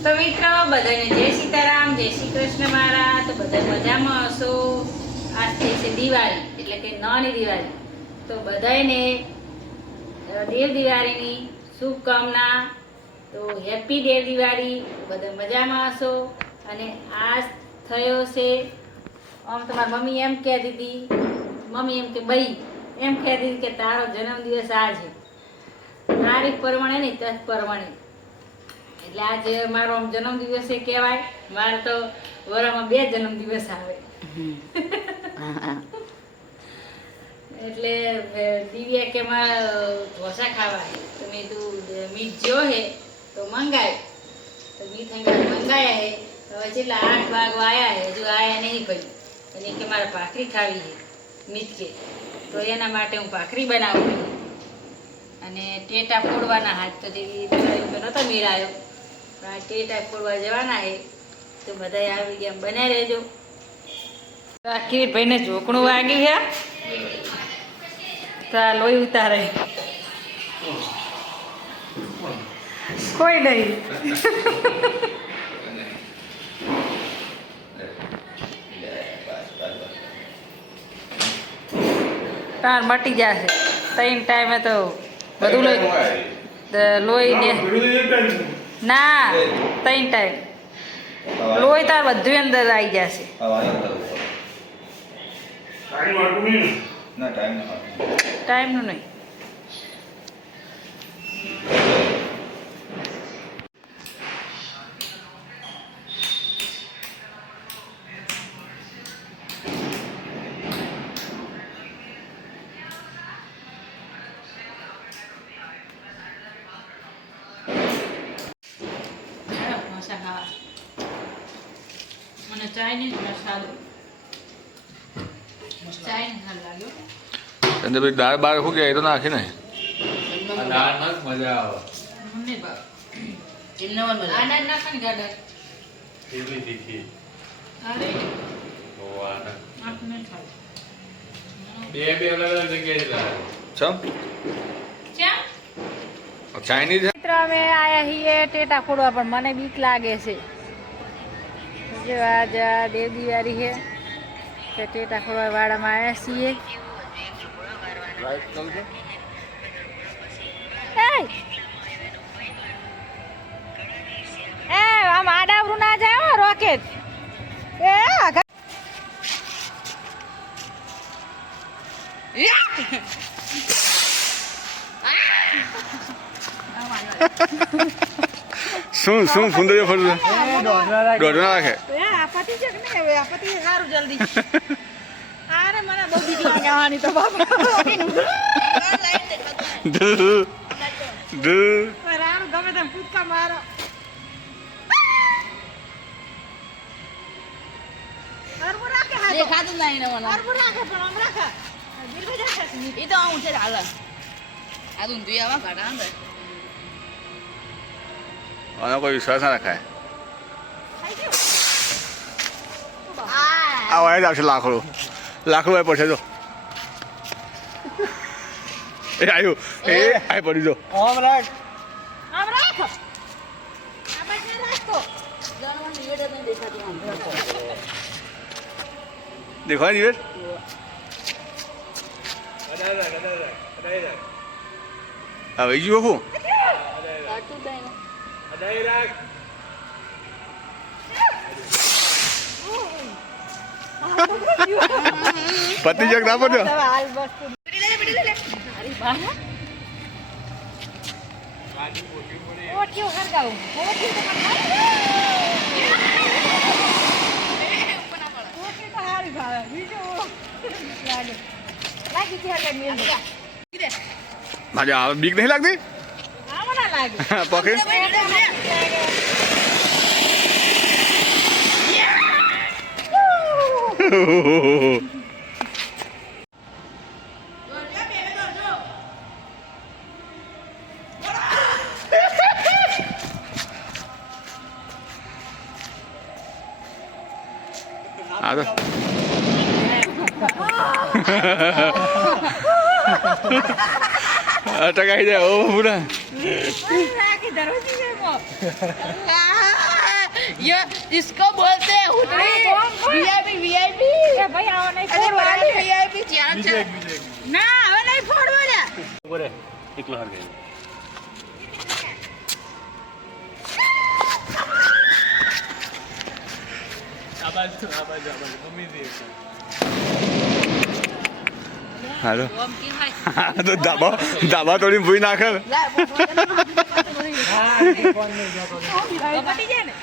તો મિત્રો, બધાને જય સીતારામ, જય શ્રી કૃષ્ણ મારા તો બધા મજામાં હશો? આજ છે દિવાળી, એટલે કે નાની દિવાળી. તો બધાને દેવ દિવાળીની શુભકામના. તો હેપી દેવ દિવાળી, બધા મજામાં હશો? અને આજ થયો છે, આમ તમારી મમ્મી એમ કહેતી હતી મમ્મી એમ કે, બઈ, એમ કહેતી હતી કે તારો જન્મદિવસ આ છે. તારીખ પરમાણે નહીં તથ પ્રમાણે. એટલે આજે મારો આમ જન્મદિવસ એ કહેવાય. મારે તો વરામાં બે જન્મદિવસ આવે. એટલે દિવ્યા કે મારે ઢોસા ખાવા છે. તો મેં તું મીઠ જો હે, તો મંગાય. તો મીઠ મંગાયા હે. હવે છેલ્લા આઠ વાગ આવ્યા હે. હજુ આવ્યા નહીં ભાઈ અને કે મારે ભાખરી ખાવી છે મીઠ કે. તો એના માટે હું ભાખરી બનાવું. અને ટેટા ફોડવાના હાથ તો જે નહોતો મેળાયો. પણ આ ટેટા ફોડવા જવાના એ તો આવી ગયા. બનાવી રહેજો કિરીટભાઈને ઝોકણું વાગી છે. તો લોહી ઉતારે. કોઈ નહીં. તાર મટી જશે. ત્રણ ટાઈમે તો બધું લોહી લોહી ને ના ત્રણ ટાઈમ લોહી તાર બધું અંદર આવી જશે. ટાઈમ ના ટાઈમનું નહીં. આને આપણે દાળ બાર બે અલગ તો નાખી ચા ચાઇનીઝ મિત્ર અમે આયા છીએ ટેટા ફોડવા પણ મને બીક લાગે છે. જો આજ આ દેવ દિવાળી છે તો ટેટા ફોડવા વાળામાં આવ્યા છીએ. એ આમ આડાવરું ના જાય રોકેટ. એ શું શું સુંદર્ય ફરતું દોઢ ના રાખે એ છે કે નહીં હવે આપત્તિ સારું જલ્દી અરે મને બહુ બીક લાગે આવાની તો બાપા ધુ, ધુ. ગમે તેમ કૂદકા મારો હા તો. દેખાતું નહીં મને. હરવું રાખે પણ આમ રાખે ગીરવી રાખે છે નીચે. તો આવું છે ચાલે આ તો ઊંધું આવા કાઢા અંદર આનો કોઈ વિશ્વાસ ના રખાય ખાઈ ગયું? આ વાય જ આવશે લાકડું. લાકડું વાય પડશે જો. એ આવ્યું એ આય પડી જો. આમ રાખ. આ બાજુ રાખો. હવે જુઓ નહીં ને. પતિ જગ ના પડ્યો બીક હાલ લાગતી? તું. અરે બા. ઓઠિયું હરગાવું. ઓઠિયું તો મને ભાવે. ઓઠિયું તો હારી ભાવે. બીજું લાગે. લાગી છે એટલે મેલ દે. મારે આ બીક નહીં લાગતી આમાં ના લાગે. પકડ આ તો અટકાઈ જાય ઓ પૂરા. ये इसको बोलते हैं हुटड़ी हाँ, कौन, कौन? वीआईपी वीआईपी એ ભાઈ આવો નહીં अरे ફોડવા वाली वीआईपी चैनल બીજું चल એક બીજું એક ના હવે નહીં ફોડવા લ્યા બોલે એકલો હાર ગયો આ બાજુ આ બાજુ આ બાજુ ગમી દે હાલો ओम की हाय તો ધાબા ધાબા તોડીને ભૂઈ નાખે ને ला वो તો પતી જાય ને